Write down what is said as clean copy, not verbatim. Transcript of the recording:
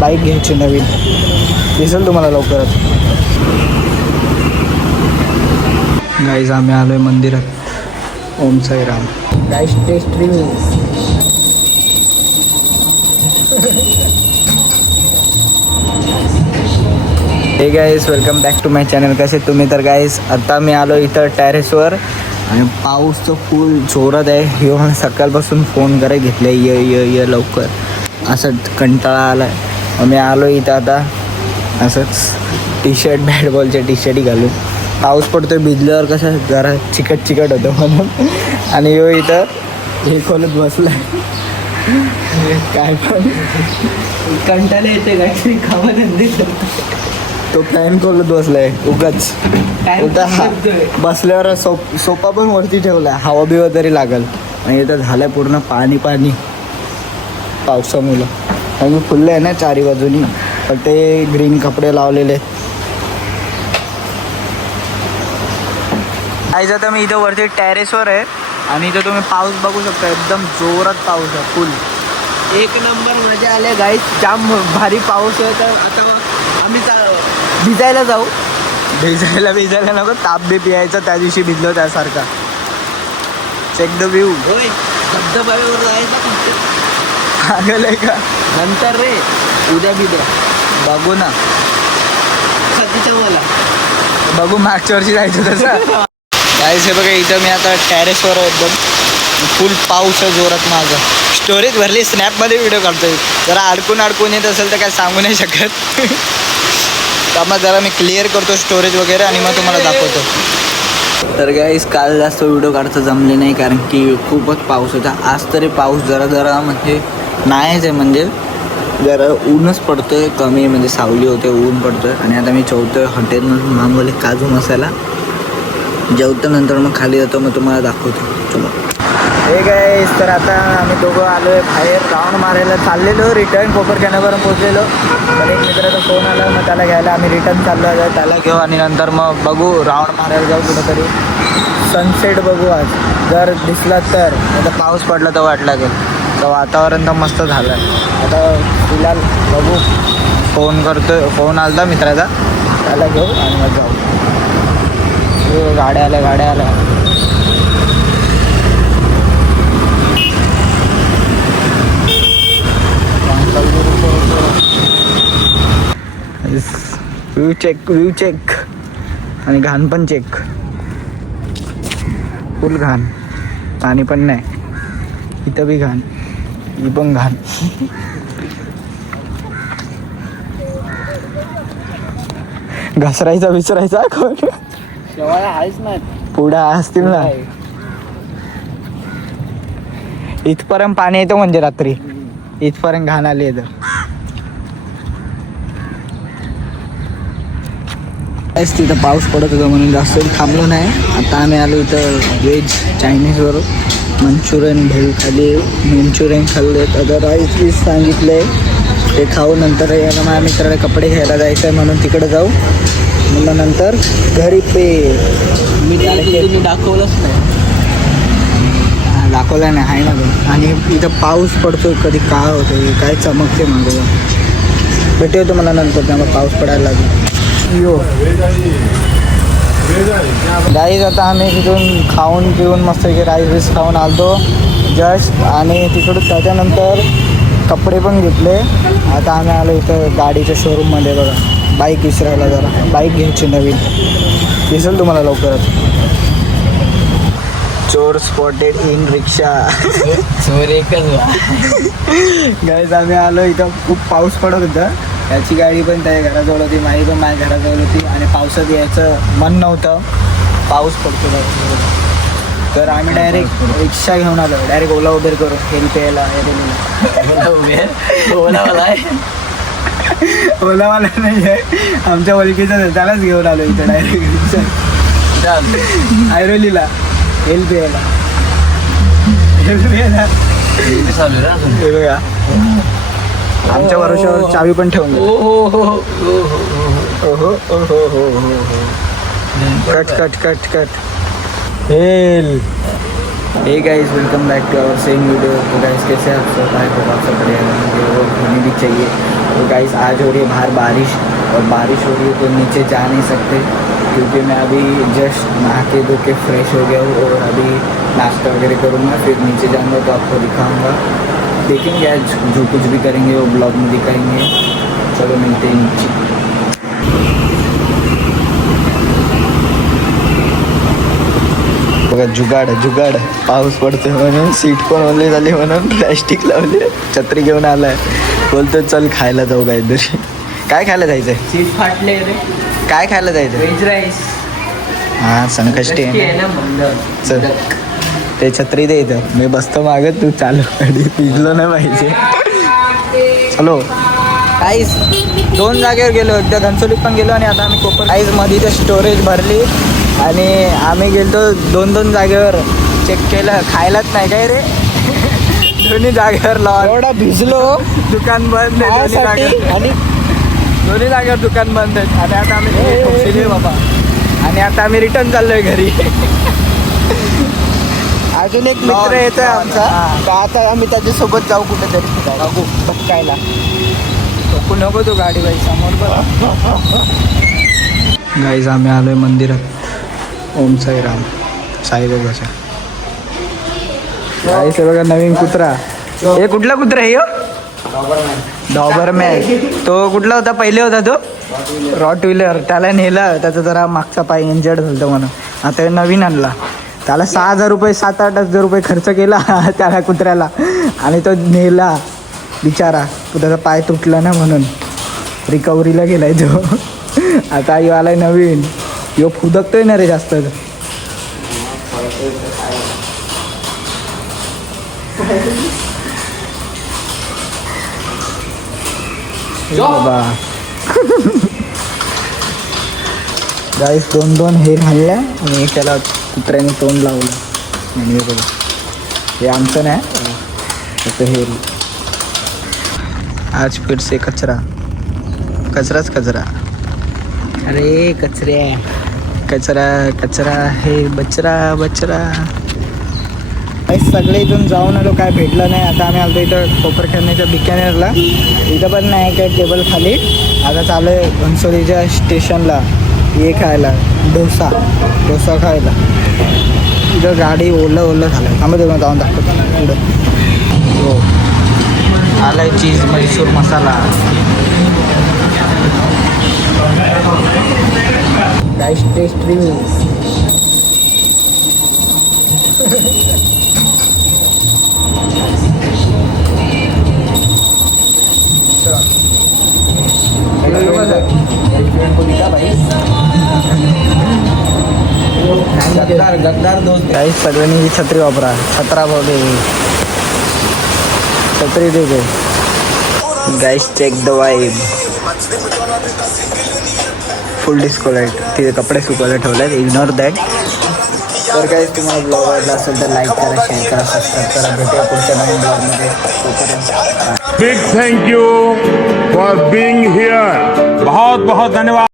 Bike घ्यायची नवीन, दिसेल तुम्हाला लवकरच. गाईज आम्ही आलोय मंदिरात. Om Sairam. Guys taste reviews. हे guys welcome back to my channel. कसे तुम्ही? तर गाईज आता मी आलो इथं टेरेसवर आणि पाऊसचं फुल जोरात आहे. ह्यो मला सकाळपासून फोन करायला घेतलं ये लवकर, असं कंटाळा आला आहे. मी आलो इथं आता असंच टी शर्ट, बॅट बॉलच्या टी शर्टही घालून. पाऊस पडतोय, भिजल्यावर कसं जरा चिकट होतं म्हणून. आणि ह्यो इथं हे खोलत बसला काय पण कंटाळा येते काहीतरी कामाधंदे करतो. तो फॅन खोलत बसलाय उगाच. बसल्यावर सोफा पण वरती ठेवलाय, हवा बिवा तरी लागल. आणि इथं झालंय पूर्ण पाणी पावसामुळं. आणि फुललं आहे ना चारी बाजूनी, पण ते ग्रीन कपडे लावलेले. आज आता मी इथं वरती टेरेसवर आहे आणि इथं तुम्ही पाऊस बघू शकता. एकदम जोरात पाऊस आहे, फुल एक नंबर मजा आले गाईस. जाम भारी पाऊस आहे. तर आता आम्ही भिजायला जाऊ. भिजायला नको, ताप बी पियायचा. त्या दिवशी भिजलो त्यासारखा. Check the view. होय, धबधब्यावर जायचं आहे का नंतर रे, उद्या बघू ना. कधीच्या मला बघू, मागच्या वर्षी जायचं तसं. गाईस हे बघा, इथं मी आता टेरेसवर एकदम फुल पाऊस आहे जोरात. माझं स्टोरेज भरली, स्नॅपमध्ये व्हिडिओ काढतोय. जरा अडकून येत असेल तर काय सांगू नाही शकत. त्यामुळे जरा मी क्लिअर करतो स्टोरेज वगैरे आणि मग तुम्हाला दाखवतो. तर गाईस काल जास्त व्हिडिओ काढता जमले नाही, कारण की खूपच पाऊस होता. आज तरी पाऊस जरा म्हणजे नाहीच आहे, म्हणजे जरा ऊनच पडतोय कमी, म्हणजे सावली होते, ऊन पडतोय. आणि आता मी जेवतोय हॉटेलमधून मागवले काजू मसाला. जेवतो नंतर मग खाली जातो, मग तुम्हाला दाखवतो. चलो हे गाईस, तर आता आम्ही दोघं आलो आहे बाहेर राऊंड मारायला चाललेलो. रिटर्न कोपरखान्यावरून पोचलेलो, तर एक मित्राचा फोन आला, मग त्याला घ्यायला आम्ही रिटर्न चाललो आहे. त्याला घेऊ आणि नंतर मग बघू, राऊंड मारायला जाऊ कुठंतरी. सनसेट बघू आज, जर दिसला तर. आता पाऊस पडला तर वाट लागेल. तर वातावरण तर मस्त झालं आहे. आता फिलहाल बघू, फोन करतो. फोन आला मित्राचा, त्याला घेऊ आणि मग जाऊ. गाड्या आल्या. व्ह्यू चेक आणि घाण पण चेक. फुल घाण, पाणी पण नाही. इथं बी घाण, ही पण घाण. घसरायचा विसरायचा कोण? शेवाळ्या आहेच नाही, पुढं असतील ना. इथपर्यंत पाणी येतं म्हणजे रात्री, इथपर्यंत घाण आली आहे. तर तिथं पाऊस पडत होता म्हणून जास्त थांबलो नाही. आता आम्ही आलो इथं व्हेज चायनीजवर. मंचुरियन भेळ खाली, मंचुरियन खाल्ले. आता राईस बीस सांगितलं आहे, ते खाऊ. नंतर याला माझ्या मित्राला कपडे घ्यायला जायचं आहे म्हणून तिकडे जाऊ. मग नंतर घरी मी दाखवलंच नाही. दाखवलं नाही आहे ना गं. आणि इथं पाऊस पडतो, कधी काय होतं, काय चमकते मागं. भेटू तुम्हाला नंतर, त्यामुळे पाऊस पडायला लागेल. यो गाईज, आता आम्ही तिथून खाऊन पिऊन मस्त राईस बीस खाऊन आलतो जस्ट. आणि तिकडून त्याच्यानंतर कपडे पण घेतले. आता आम्ही आलो इथं गाडीच्या शोरूममध्ये. बघा, बाईक विसरायला, जरा बाईक घ्यायची नवीन, दिसेल तुम्हाला लवकरच. चोर स्पॉटेड इन रिक्षा. चोर एकच गाईज, आम्ही आलो इथं. खूप पाऊस पडत होता. त्याची गाडी पण त्याच्या घराजवळ होती, माझी पण माझ्या घराजवळ होती. आणि पावसात यायचं मन नव्हतं, पाऊस पडतो. तर आम्ही डायरेक्ट रिक्षा घेऊन आलो. डायरेक्ट ओला उबेर करू, हेल्प यायला. ओलावाला नाही आहे, आमच्या ओळखीचं, त्यालाच घेऊन आलो इथं डायरेक्ट रिक्षा. ऐरोलीला हेल्प यायला. हे बघा, आमच्या भरोश्यावर चावी पण ठेवून कट हेल. हे guys, welcome back to our same video. तो गाइस कैसे आप सब? आई होप आप सब बढ़िया होंगे और हमें भी चाहिए. तो गाइस आज हो रही है बाहर बारिश, और बारिश हो रही है तो नीचे जा नहीं सकते, क्योंकि मैं अभी जस्ट नहा के धो के फ्रेश हो गया हूँ और अभी नाश्ता वगैरह करूँगा, फिर नीचे जाऊँगा तो आपको दिखाऊँगा। देखेंगे आज जो कुछ भी करेंगे वो ब्लॉग में दिखाएंगे। चलो मिलते हैं नीचे। बघा जुगाड पाऊस पडतोय म्हणून सीट पण ओली झाली म्हणून प्लॅस्टिक लावले, छत्री घेऊन आलाय, बोलतो चल खायला जाऊ काहीतरी. काय खायला जायचंय? सीट फाटले रे. काय खायला जायचं? Veg rice. हां संकष्टी आहे ना. चल ते छत्री दे इथं, मी बसतो मागं, तू चालू गाडी, भिजलो नाही पाहिजे. चलो काहीच 2 जागेवर गेलो, एकदा घनसोलीत पण गेलो आणि आता आम्ही कोपर काहीच मध्ये तर स्टोरेज भरली आणि आम्ही गेलो 2 जागेवर चेक केलं, खायलाच नाही काय रे. दोन्ही जागेवर लावा, एवढा भिजलो, दुकान बंद आहे आणि दोन्ही जागेवर दुकान बंद आहेत. आणि आता आम्ही बाबा, आणि आता आम्ही रिटर्न चाललोय घरी. अजून एक मित्र येतोय आमचा, तर आता आम्ही त्याच्यासोबत जाऊ कुठेतरी बघू बघायला. नको तो गाडी बाई समोर बघ. गाईज आम्ही आलोय मंदिरात, ओम साईराम साईबाबाच्या. गाईस हे बघा नवीन कुत्रा. हे कुठला कुत्रा आहे? डॉबरमॅन. तो कुठला होता? पहिले होता तो रॉट व्हीलर, त्याला नेला, त्याचा जरा मागचा पाय इंजर्ड झालं म्हणून आता नवीन आणला. त्याला 6,000 रुपये 7-8,000 रुपये खर्च केला त्याला कुत्र्याला, आणि तो नेला बिचारा, त्याचा पाय तुटला ना म्हणून रिकव्हरीला गेलाय तो. आता यो आलाय नवीन, यो फुदकतोय ना रे जास्त. बाबा गाईस 2 हेर हल्ल्या आणि त्याला कुत्र्याने तोंड लावलं. आणि हे बघा, हे आमचं नाही, फक्त हेर. आज फिर से कचराच कचरा. अरे कचरा हे बचरा. सगळे इथून जाऊन आलो, काय भेटलं नाही. आता आम्ही आलो इथं कोपरखैरण्याच्या बिकानेरला, इथं पण नाही काय टेबल खाली. आता चालू आहे घनसोलीच्या स्टेशनला हे खायला, डोसा खायला. इथं गाडी ओलं झालं, थांबा जाऊन दाखवतो पुढं. हो आलाय चीज म्हैसूर मसाला. गाईस टेस्ट रिव्ह्यू. गद्दार दोस्त. काही सगळ्यांनी ही छत्री वापरा, छत्रा बघे, छत्री दे गो. Guys check the vibe. Full disco light, तिथे कपडे सुकवायला ठेवले, इग्नोर दॅट. तर गाईस तुम्हाला ब्लॉग आवडला असेल तर लाईक करा, शेअर करा, सबस्क्राईब करा. भेटूया पुढच्या नवीन ब्लॉगमध्ये. तोपर्यंत big thank you for being here. बहुत बहुत धन्यवाद.